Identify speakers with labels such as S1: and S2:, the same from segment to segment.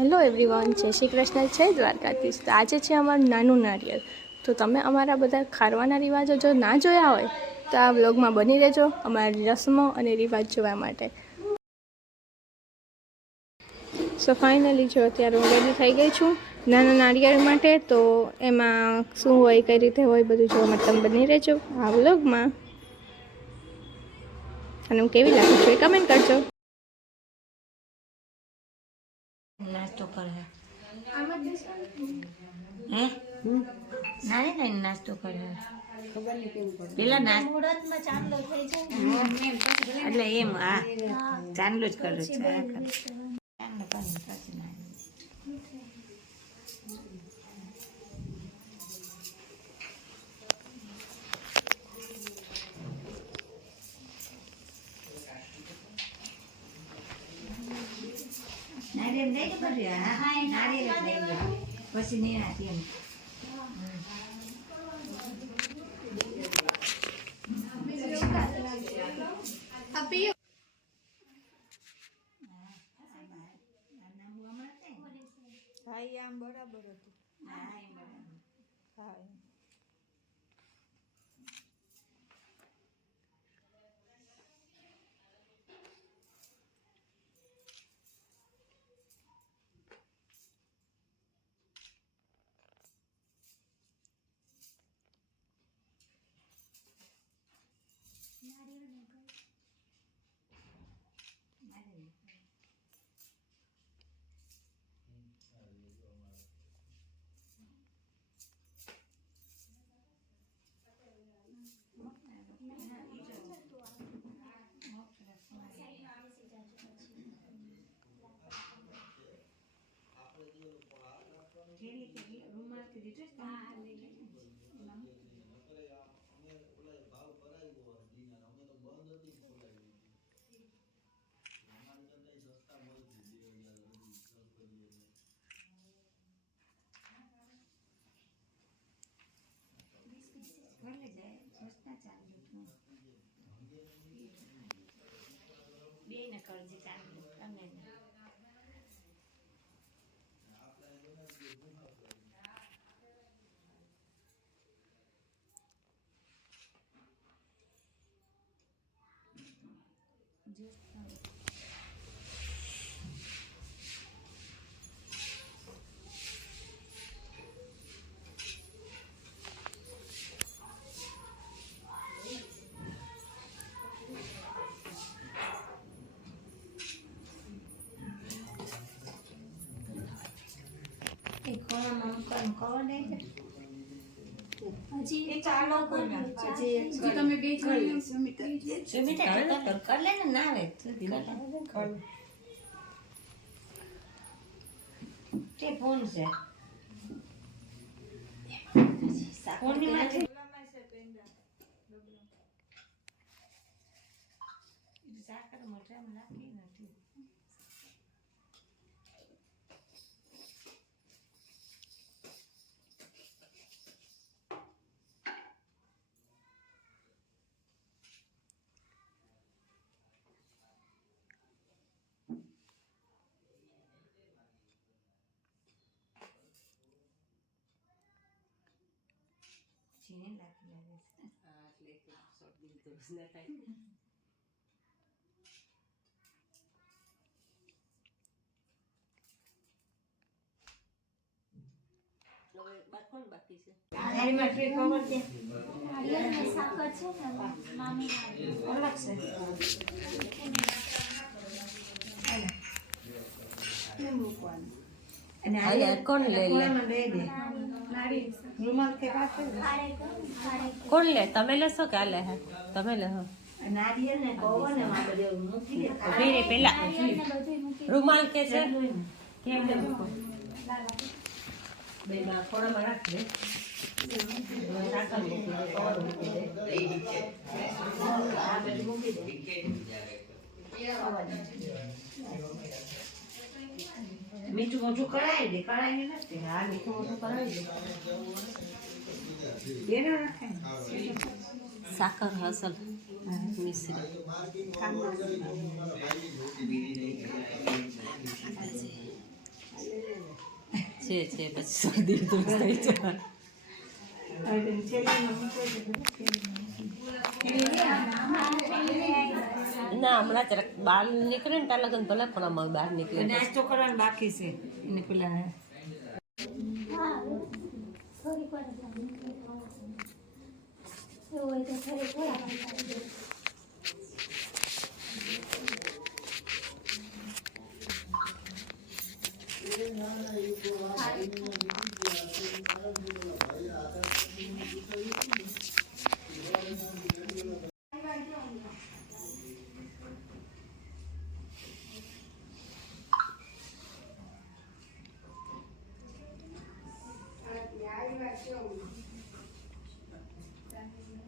S1: Hello everyone, જય શ્રી કૃષ્ણ છે દ્વારકાધીશ. તો આજે છે અમારું નાનું નારિયેળ. તો તમે અમારા બધા ખારવાના રિવાજો જો ના જોયા હોય, તો આ બ્લોગમાં બની રહેજો અમારી રસમો અને રિવાજ જોવા માટે. સો ફાઇનલી જો અત્યારે હું રેડી થઈ ગઈ છું નાના નારિયેળ માટે, તો એમાં શું હોય, કઈ રીતે હોય, બધું જોવા તમે બની રહેજો આ બ્લોગમાં અને હું કેવી લાગુ છું એ કમેન્ટ કરજો.
S2: નાસ્તો કરે હે. નાની નાની નાસ્તો કરે પેલા નાસ્તો એટલે એમ હા. ચાંદલો જ કરે છે નારિયેળ દઈ દે બધું. હા, નારિયેળ જ દઈ દે. એમ. હા, એમ બરાબર. જાય સસ્તા ચાંદલો જ નહીં. બેયને કરજે ચાંદલો ગમે તે. એ ખોળામાં મૂકવાનું cover દઈ દે. સુમિતા ઢોકા તો કર લે ને ના આવે તું કર લે. ફોન છે. ફોનની માંથી સાકર મોઢામાં નાખી નથી ચીની લાગી લાગે છે થાળીમાં ટ્રે cover દે. અલગ છે અને આ કોણ લે
S3: કોણ લે? તમે લેશો કે આ લે હે? તમે લેશો પેલા. રૂમાલ કે છે?
S2: મૂકો? દે મોઢું કરાવી દે કરાવી નથી હા મીઠું મોઢું કરાવી દે
S3: સાકર હસલ મિશ્રી છે છે પછી શરદી તો થઈ જાય ના હમણાં જરાક બહાર નીકળે ને ત્યાં લગન ભલે પણ અમારે બહાર નીકળે
S2: નાસ્તો કરવાનો બાકી છે એને પેલા હાલો નાસ્તો ને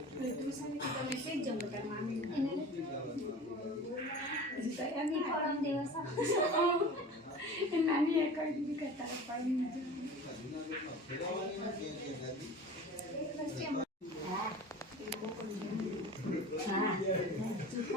S2: દેતા આપણો બેન ફોટો પાડ ક્યાં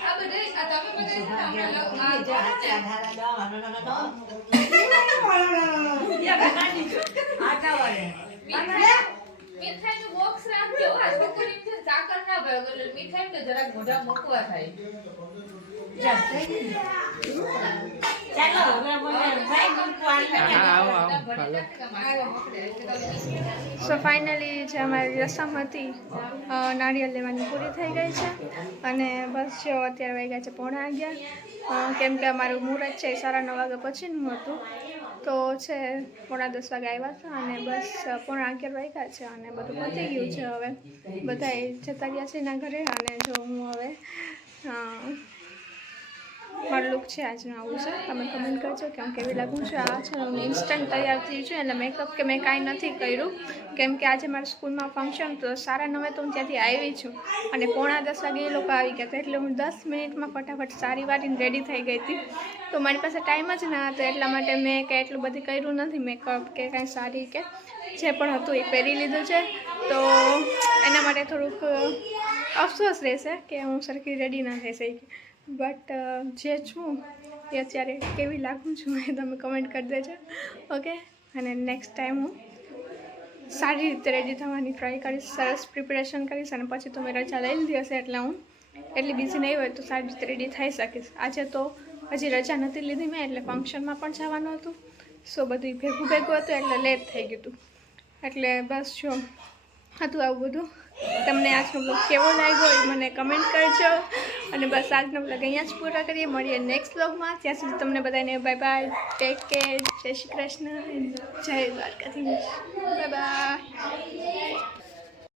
S2: પડાય સરસ આવે
S4: મીઠાઈનું બોક્સ રાખજો. આ છોકરી છે સાકર ના ભાઈ એટલે મીઠાઈ તો જરાક મોઢા મૂકવા થાય.
S2: ચાલો
S1: સો ફાઇનલી જે અમારી રસમ હતી નાળિયેર લેવાની પૂરી થઈ ગઈ છે. અને બસ જો અત્યારે વાગ્યા છે પોણા અગિયાર. કેમ કે અમારું મુહૂર્ત છે એ સાડા નવ વાગ્યા પછીનું હતું. તો છે પોણા દસ વાગે આવ્યા હતા અને બસ પોણા અગિયાર વાગ્યા છે અને બધું પતી ગયું છે હવે. બધાએ જતા ગયા છે એના ઘરે અને જો હું હવે મારું લુક છે આજનું આવું છે. તમે કમેન્ટ કરજો કે હું કેવી લાગું છું. આ છે હું ઇન્સ્ટન્ટ તૈયાર થઈ છું એટલે મેકઅપ કે મેં કાંઈ નથી કર્યું. કેમ કે આજે મારા સ્કૂલમાં ફંક્શન તો સારા નવે તો હું ત્યાંથી આવી છું. અને પોણા દસ વાગે એ લોકો આવી ગયા હતા. એટલે હું દસ મિનિટમાં ફટાફટ સારી વારીને રેડી થઈ ગઈ હતી. તો મારી પાસે ટાઈમ જ ના હતો. એટલા માટે મેં કે એટલું બધું કર્યું નથી. મેકઅપ કે કાંઈ સારી કે જે પણ હતું એ પહેરી લીધું છે. તો એના માટે થોડુંક અફસોસ રહેશે કે હું સરખી રેડી ના થઈ શકી. બટ જે છું એ અત્યારે કેવી લાગું છું એ તમે કમેન્ટ કરી દેજો ઓકે અને નેક્સ્ટ ટાઈમ હું સારી રીતે રેડી થવાની ટ્રાય કરીશ, સરસ પ્રિપેરેશન કરીશ અને પછી તો મેં રજા લઈ લીધી હશે એટલે હું એટલી બિઝી નહીં હોય તો સારી રીતે રેડી થઈ શકીશ. આજે તો હજી રજા નથી લીધી મેં એટલે ફંક્શનમાં પણ જવાનું હતું. સો બધું ભેગું ભેગું હતું એટલે લેટ થઈ ગયું હતું. એટલે બસ જો, હતું આવું બધું. તમને આજનો બ્લોગ કેવો લાગ્યો એ મને કમેન્ટ કરજો. અને બસ આજનો બ્લોગ અહીંયા જ પૂરા કરીએ. મળીએ નેક્સ્ટ બ્લોગમાં ત્યાં સુધી તમને બધાને બાય બાય ટેક કેર જય શ્રી કૃષ્ણ. જય દ્વારકાધીશ. Bye bye